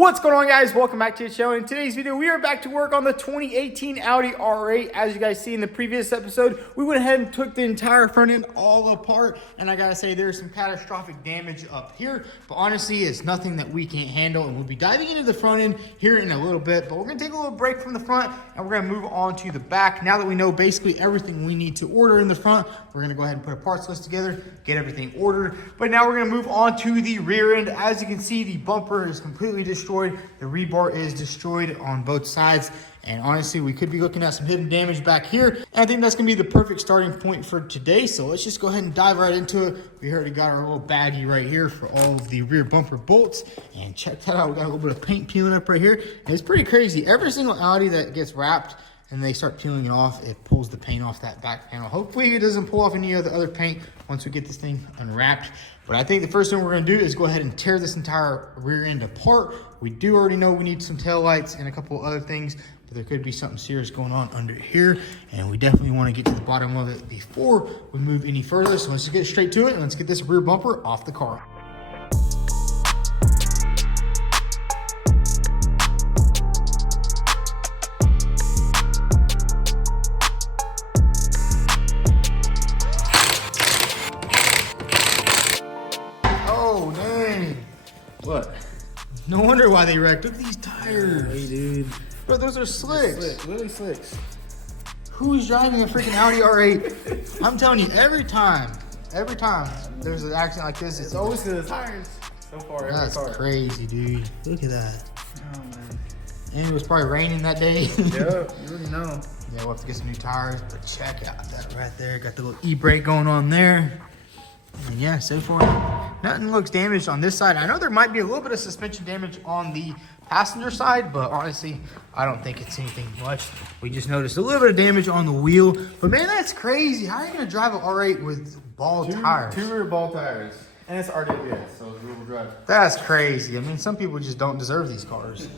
What's going on, guys? Welcome back to the channel. In today's video, we are back to work on the 2018 Audi R8. As you guys see in the previous episode, we went ahead and took the entire front end all apart, and I gotta say there's some catastrophic damage up here, but honestly it's nothing that we can't handle, and we'll be diving into the front end here in a little bit. But we're gonna take a little break from the front and we're gonna move on to the back. Now that we know basically everything we need to order in the front, we're gonna go ahead and put a parts list together, get everything ordered. But now we're gonna move on to the rear end. As you can see, the bumper is completely destroyed. The rebar is destroyed on both sides, and honestly we could be looking at some hidden damage back here, and I think that's gonna be the perfect starting point for today. So let's just go ahead and dive right into it. We already got our little baggie right here for all of the rear bumper bolts, and check that out, we got a little bit of paint peeling up right here, and it's pretty crazy. Every single Audi that gets wrapped and they start peeling it off, it pulls the paint off that back panel. Hopefully it doesn't pull off any of the other paint once we get this thing unwrapped. But I think the first thing we're gonna do is go ahead and tear this entire rear end apart. We do already know we need some tail lights and a couple of other things, but there could be something serious going on under here, and we definitely wanna get to the bottom of it before we move any further. So let's get straight to it, and let's get this rear bumper off the car. What? No wonder why they wrecked. Look at these tires. Hey, dude. Bro, those are slicks. Literally slicks. Who's driving a freaking Audi R8? I'm telling you, every time there's an accident like this, It's always to the tires. So far, that's crazy, dude. Look at that. Oh, man. And it was probably raining that day. Yep, you already know. Yeah, we'll have to get some new tires, but check out that right there. Got the little e-brake going on there. And yeah, so far, nothing looks damaged on this side. I know there might be a little bit of suspension damage on the passenger side, but honestly, I don't think it's anything much. We just noticed a little bit of damage on the wheel. But man, that's crazy. How are you gonna drive an R8 with ball tires? Two rear ball tires. And it's RWS, so it's rear-wheel drive. That's crazy. I mean, some people just don't deserve these cars.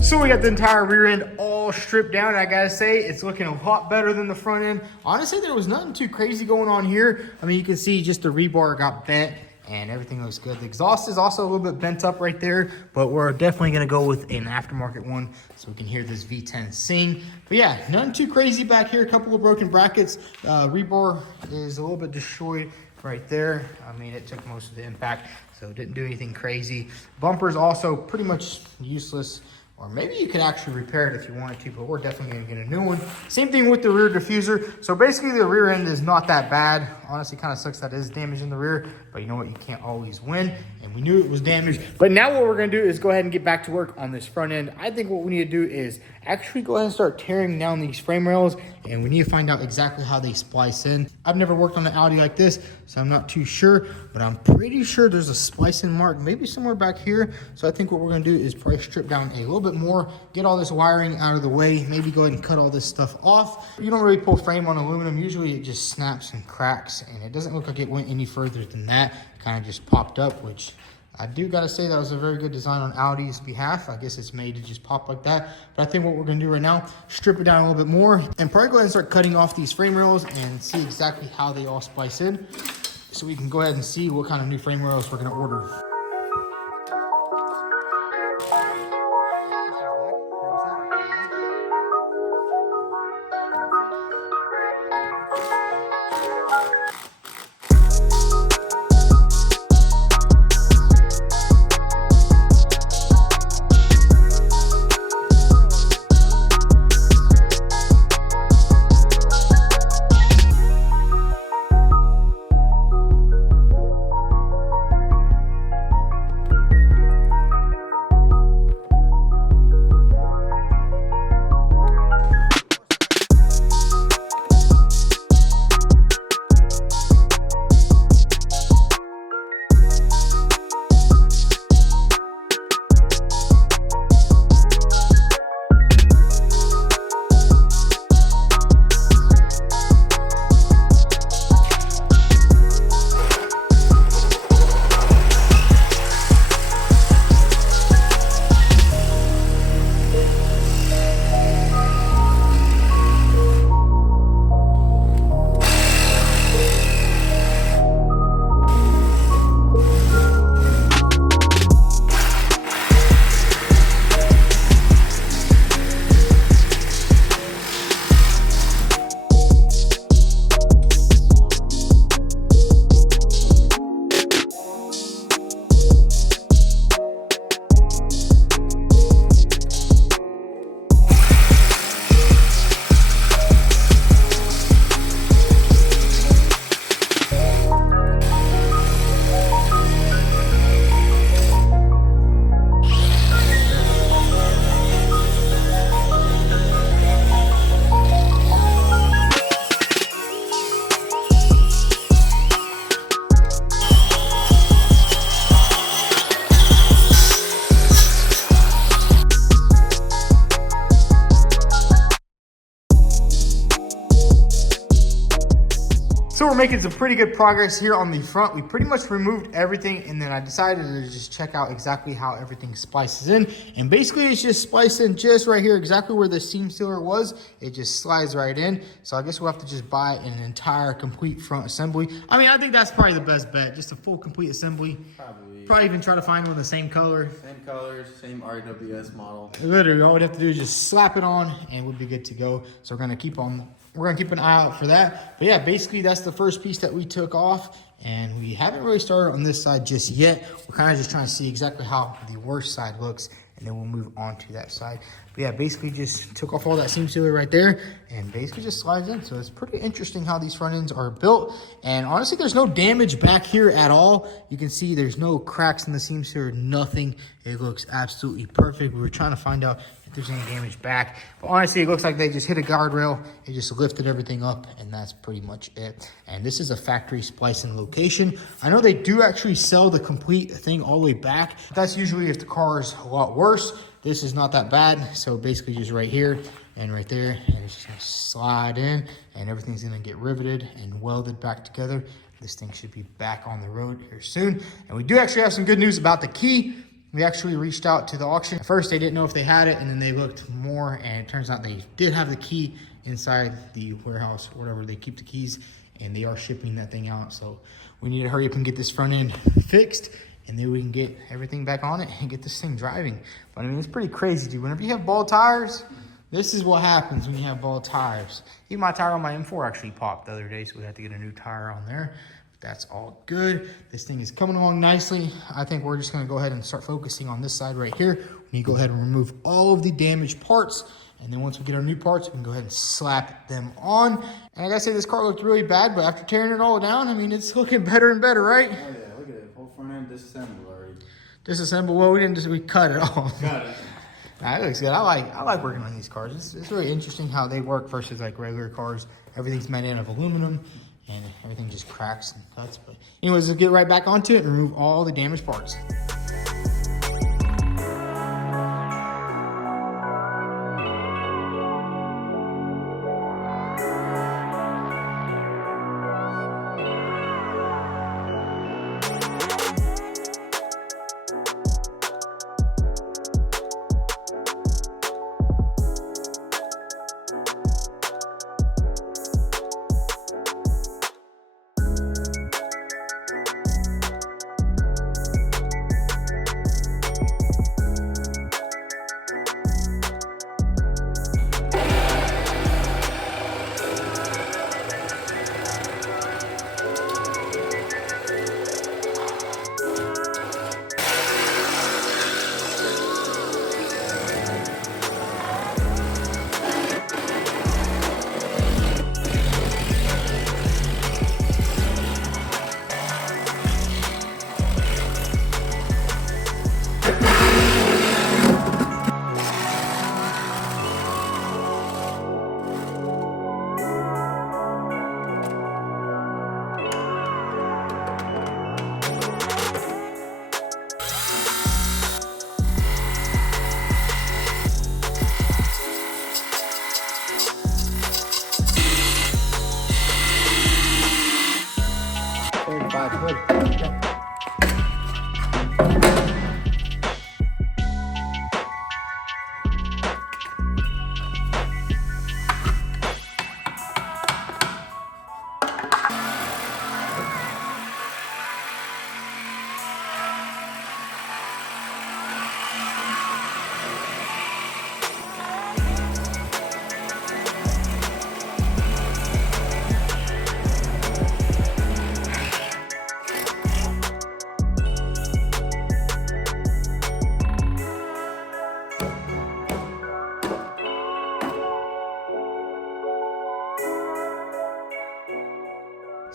So we got the entire rear end all stripped down, and I gotta say, it's looking a lot better than the front end. Honestly, there was nothing too crazy going on here. I mean, you can see just the rebar got bent and everything looks good. The exhaust is also a little bit bent up right there, but we're definitely gonna go with an aftermarket one so we can hear this V10 sing. But yeah, nothing too crazy back here. A couple of broken brackets. Rebar is a little bit destroyed right there. I mean, it took most of the impact, so it didn't do anything crazy. Bumper's also pretty much useless. Or maybe you could actually repair it if you wanted to, but we're definitely gonna get a new one. Same thing with the rear diffuser. So basically the rear end is not that bad. Honestly, kind of sucks that it is damaged in the rear, but you know what, you can't always win. And we knew it was damaged. But now what we're gonna do is go ahead and get back to work on this front end. I think what we need to do is actually go ahead and start tearing down these frame rails, and we need to find out exactly how they splice in. I've never worked on an Audi like this, so I'm not too sure, but I'm pretty sure there's a splicing mark, maybe somewhere back here. So I think what we're gonna do is probably strip down a little bit more, get all this wiring out of the way, maybe go ahead and cut all this stuff off. You don't really pull frame on aluminum. Usually it just snaps and cracks. cracks, and it doesn't look like it went any further than that. It kind of just popped up, which I do gotta say that was a very good design on Audi's behalf. I guess it's made to just pop like that. But I think what we're gonna do right now, strip it down a little bit more and probably go ahead and start cutting off these frame rails and see exactly how they all splice in, so we can go ahead and see what kind of new frame rails we're gonna order. So we're making some pretty good progress here on the front. We pretty much removed everything, and then I decided to just check out exactly how everything splices in. And basically it's just spliced in just right here, exactly where the seam sealer was. It just slides right in. So I guess we'll have to just buy an entire complete front assembly. I mean, I think that's probably the best bet, just a full complete assembly. Probably even try to find one the same color. Same colors, same RWS model. Literally, all we'd have to do is just slap it on and we'll be good to go. So we're gonna keep an eye out for that. But yeah, basically that's the first piece that we took off, and we haven't really started on this side just yet. We're kind of just trying to see exactly how the worst side looks, and then we'll move on to that side. But yeah, basically just took off all that seam sealer right there and basically just slides in. So it's pretty interesting how these front ends are built. And honestly, there's no damage back here at all. You can see there's no cracks in the seam sealer, nothing. It looks absolutely perfect. We were trying to find out if there's any damage back. But honestly, it looks like they just hit a guardrail. It just lifted everything up, and that's pretty much it. And this is a factory splicing location. I know they do actually sell the complete thing all the way back. That's usually if the car is a lot worse. This is not that bad. So basically just right here and right there, and it's just gonna slide in, and everything's gonna get riveted and welded back together. This thing should be back on the road here soon. And we do actually have some good news about the key. We actually reached out to the auction. At first, they didn't know if they had it, and then they looked more, and it turns out they did have the key inside the warehouse, or whatever they keep the keys, and they are shipping that thing out. So we need to hurry up and get this front end fixed, and then we can get everything back on it and get this thing driving. But I mean, it's pretty crazy, dude. Whenever you have bald tires, this is what happens when you have bald tires. Even my tire on my M4 actually popped the other day, so we had to get a new tire on there. That's all good. This thing is coming along nicely. I think we're just gonna go ahead and start focusing on this side right here. We need to go ahead and remove all of the damaged parts. And then once we get our new parts, we can go ahead and slap them on. And I gotta say, this car looked really bad, but after tearing it all down, I mean, it's looking better and better, right? Oh yeah, look at it. Whole front end disassembled already. Disassembled? Well, we cut it off. Got it. Nah, it looks good. I like working on these cars. It's really interesting how they work versus like regular cars. Everything's made out of aluminum, and everything just cracks and cuts. But anyways, let's get right back onto it and remove all the damaged parts.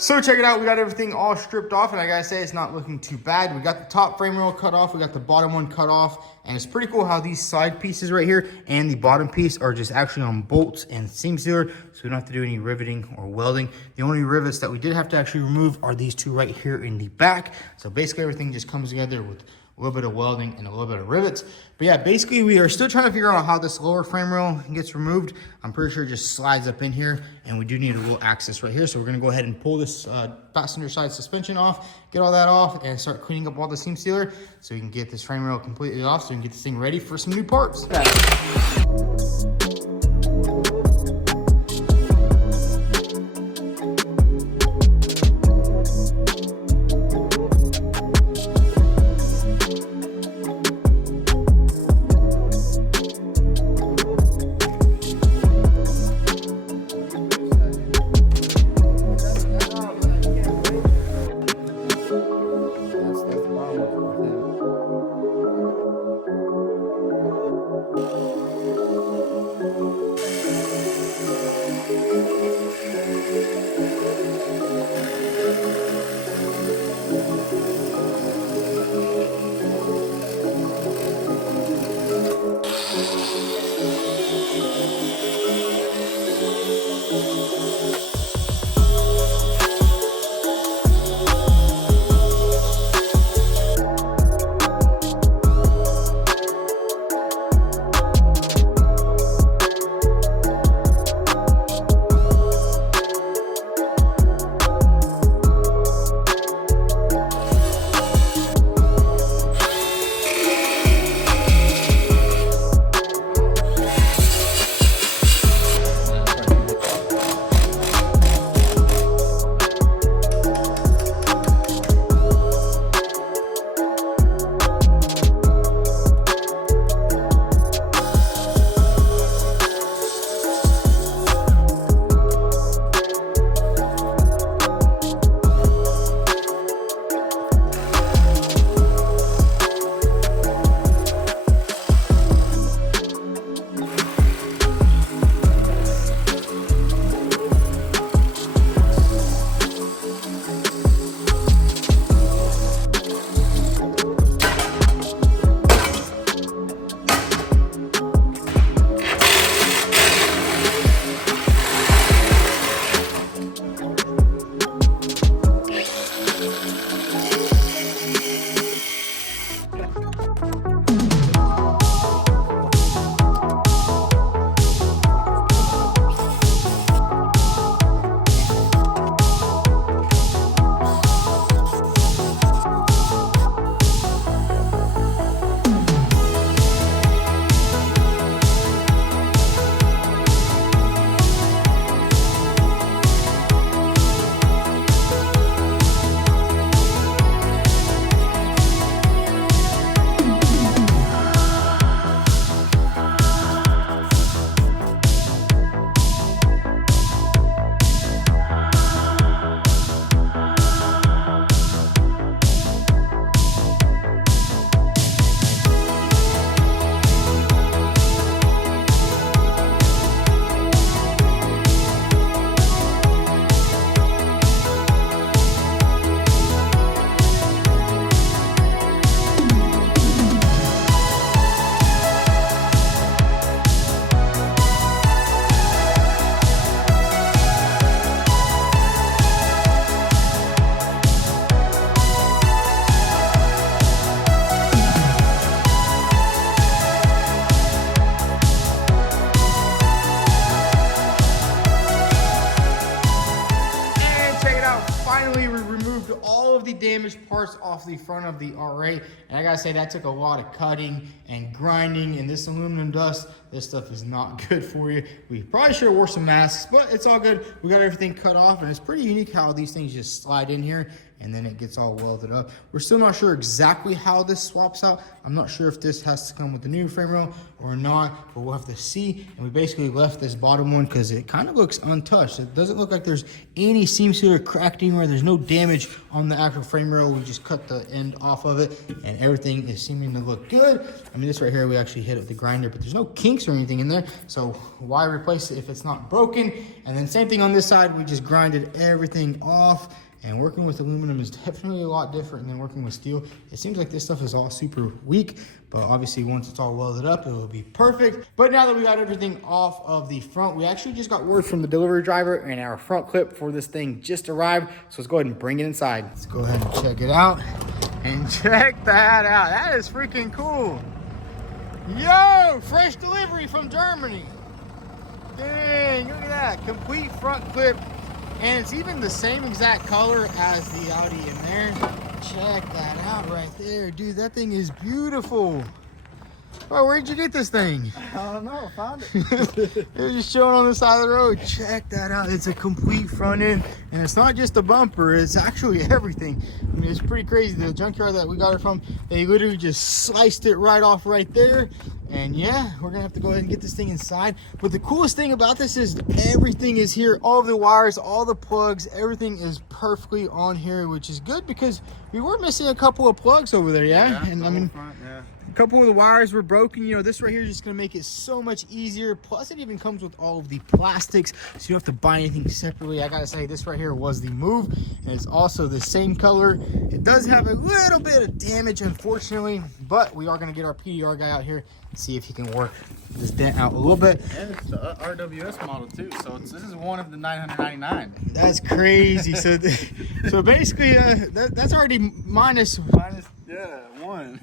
So check it out, we got everything all stripped off, and I gotta say, it's not looking too bad. We got the top frame rail cut off, we got the bottom one cut off, and it's pretty cool how these side pieces right here and the bottom piece are just actually on bolts and seam sealer, so we don't have to do any riveting or welding. The only rivets that we did have to actually remove are these two right here in the back. So basically everything just comes together with a little bit of welding and a little bit of rivets. But yeah, basically we are still trying to figure out how this lower frame rail gets removed. I'm pretty sure it just slides up in here, and we do need a little access right here. So we're gonna go ahead and pull this passenger side suspension off, get all that off, and start cleaning up all the seam sealer so we can get this frame rail completely off so we can get this thing ready for some new parts. we removed all of the damaged parts off the front of the R8. And I gotta say, that took a lot of cutting and grinding, and this aluminum dust, this stuff is not good for you. We probably should have wore some masks, but it's all good. We got everything cut off, and it's pretty unique how these things just slide in here and then it gets all welded up. We're still not sure exactly how this swaps out. I'm not sure if this has to come with the new frame rail or not, but we'll have to see. And we basically left this bottom one because it kind of looks untouched. It doesn't look like there's any seams here cracked anywhere. There's no damage on the actual frame rail. We just cut the end off of it and everything is seeming to look good. I mean, this right here, we actually hit it with the grinder, but there's no kinks or anything in there. So why replace it if it's not broken? And then same thing on this side, we just grinded everything off. And working with aluminum is definitely a lot different than working with steel. It seems like this stuff is all super weak, but obviously once it's all welded up, it will be perfect. But now that we got everything off of the front, we actually just got word from the delivery driver and our front clip for this thing just arrived. So let's go ahead and bring it inside. Let's go ahead and check it out. And check that out. That is freaking cool. Yo, fresh delivery from Germany. Dang, look at that. Complete front clip. And it's even the same exact color as the Audi in there. Check that out right there. Dude, that thing is beautiful. Oh, where'd you get this thing? I don't know, I found it. It was just showing on the side of the road. Check that out. It's a complete front end. And it's not just a bumper, it's actually everything. I mean, it's pretty crazy. The junkyard that we got it from, they literally just sliced it right off right there. And yeah, we're gonna have to go ahead and get this thing inside. But the coolest thing about this is everything is here. All of the wires, all the plugs, everything is perfectly on here, which is good because we were missing a couple of plugs over there, yeah? And I mean, front, yeah. a couple of the wires were broken. You know, this right here is just gonna make it so much easier. Plus it even comes with all of the plastics, so you don't have to buy anything separately. I gotta say, this right here was the move, and it's also the same color. It does have a little bit of damage, unfortunately, but we are gonna get our PDR guy out here and see if he can work this dent out a little bit. And it's the RWS model too, so this is one of the 999. That's crazy. So basically, that's already minus, Yeah, one.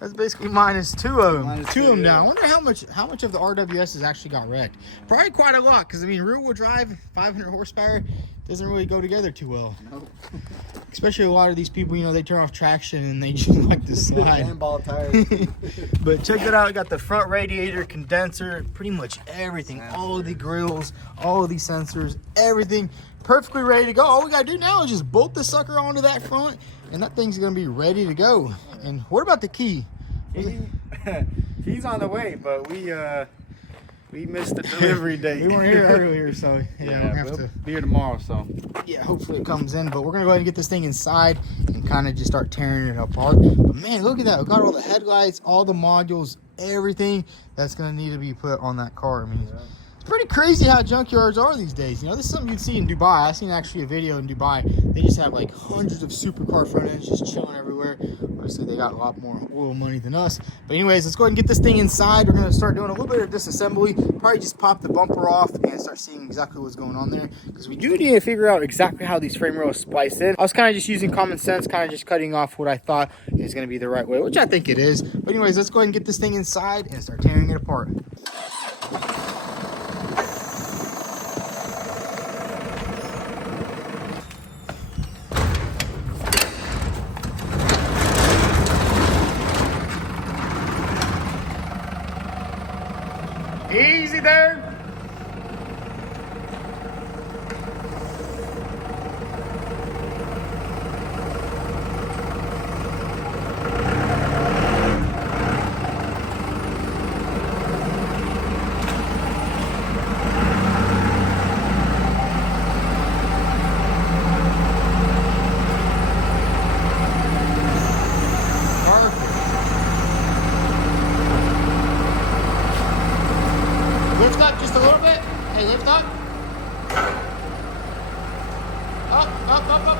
that's basically minus two of them. Minus Two of two, them yeah. down. I wonder how much of the RWS has actually got wrecked. Probably quite a lot, because I mean, rear wheel drive, 500 horsepower, doesn't really go together too well. Nope. Especially a lot of these people, you know, they turn off traction and they just like to slide. Handball tires. But check that out. We got the front radiator, condenser, pretty much everything. All of the grills, all of these sensors, everything perfectly ready to go. All we gotta do now is just bolt the sucker onto that front and that thing's gonna be ready to go. And what about the key? He's on the way, but we missed the delivery date. We weren't here earlier, so yeah, we'll have we'll to. be here tomorrow, so. Yeah, hopefully it comes in, but we're gonna go ahead and get this thing inside and kind of just start tearing it apart. But man, look at that. We got all the headlights, all the modules, everything that's gonna need to be put on that car. I mean, it's pretty crazy how junkyards are these days. You know, this is something you'd see in Dubai. I seen actually a video in Dubai. They just have like hundreds of supercar front ends just chilling everywhere. Obviously, they got a lot more oil money than us. But anyways, let's go ahead and get this thing inside. We're gonna start doing a little bit of disassembly. Probably just pop the bumper off and start seeing exactly what's going on there. Because we do need to figure out exactly how these frame rails splice in. I was kind of just using common sense, kind of just cutting off what I thought is gonna be the right way, which I think it is. But anyways, let's go ahead and get this thing inside and start tearing it apart. Easy there. Lift up just a little bit. Hey, lift up. Up, up, up, up.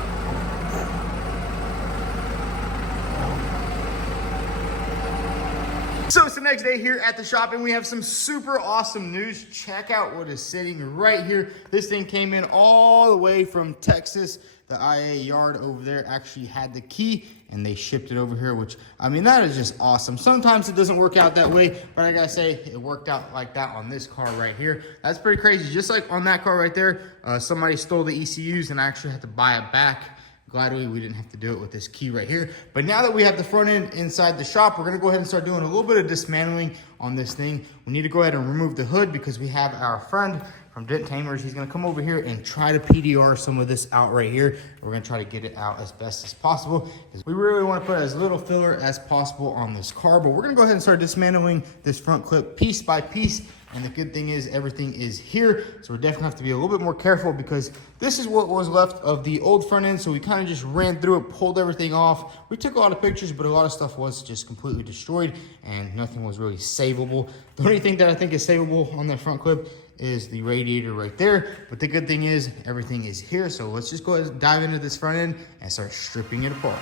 So it's the next day here at the shop and we have some super awesome news. Check out what is sitting right here. This thing came in all the way from Texas. the IA yard over there actually had the key and they shipped it over here, which, I mean, that is just awesome. Sometimes it doesn't work out that way, but I gotta say, it worked out like that on this car right here. That's pretty crazy. Just like on that car right there, somebody stole the ECUs and I actually had to buy it back. Gladly, we didn't have to do it with this key right here. But now that we have the front end inside the shop, we're gonna go ahead and start doing a little bit of dismantling on this thing. We need to go ahead and remove the hood because we have our friend from Dent Tamers. He's gonna come over here and try to PDR some of this out right here. We're gonna try to get it out as best as possible because we really wanna put as little filler as possible on this car. But we're gonna go ahead and start dismantling this front clip piece by piece. And the good thing is everything is here. So we're definitely have to be a little bit more careful because this is what was left of the old front end. So we kind of just ran through it, pulled everything off. We took a lot of pictures, but a lot of stuff was just completely destroyed and nothing was really savable. The only thing that I think is savable on that front clip is the radiator right there. But the good thing is everything is here. So let's just go ahead and dive into this front end and start stripping it apart.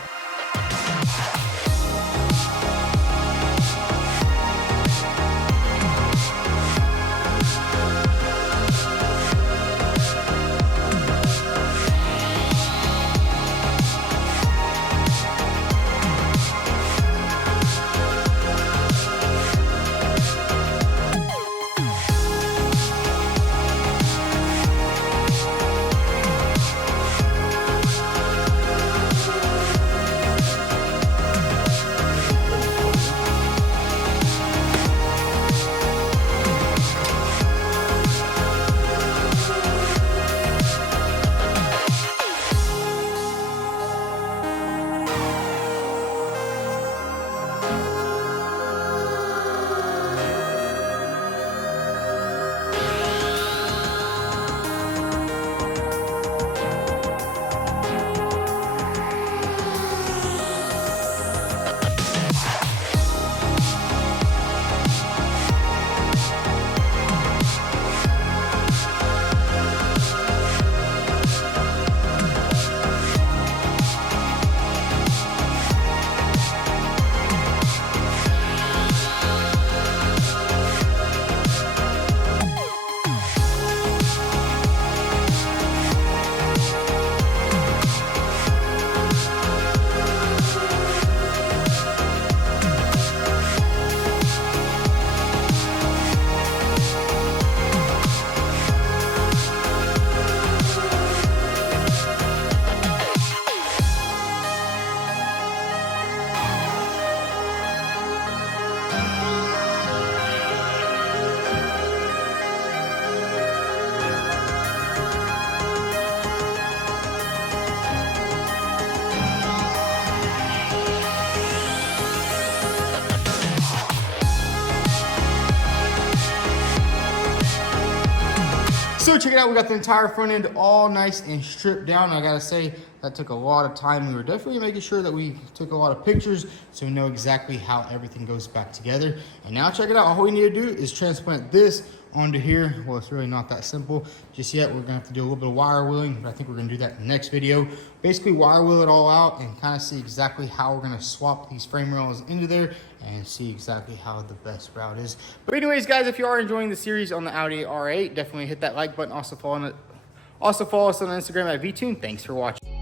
So check it out, we got the entire front end all nice and stripped down. I gotta say, that took a lot of time. We were definitely making sure that we took a lot of pictures so we know exactly how everything goes back together. And now check it out, all we need to do is transplant this onto here. Well, it's really not that simple just yet. We're gonna have to do a little bit of wire wheeling, but I think we're gonna do that in the next video. Basically wire wheel it all out and kind of see exactly how we're gonna swap these frame rails into there and see exactly how the best route is. But anyways, guys, if you are enjoying the series on the Audi R8, definitely hit that like button. Also follow us on Instagram at vTuned. Thanks for watching.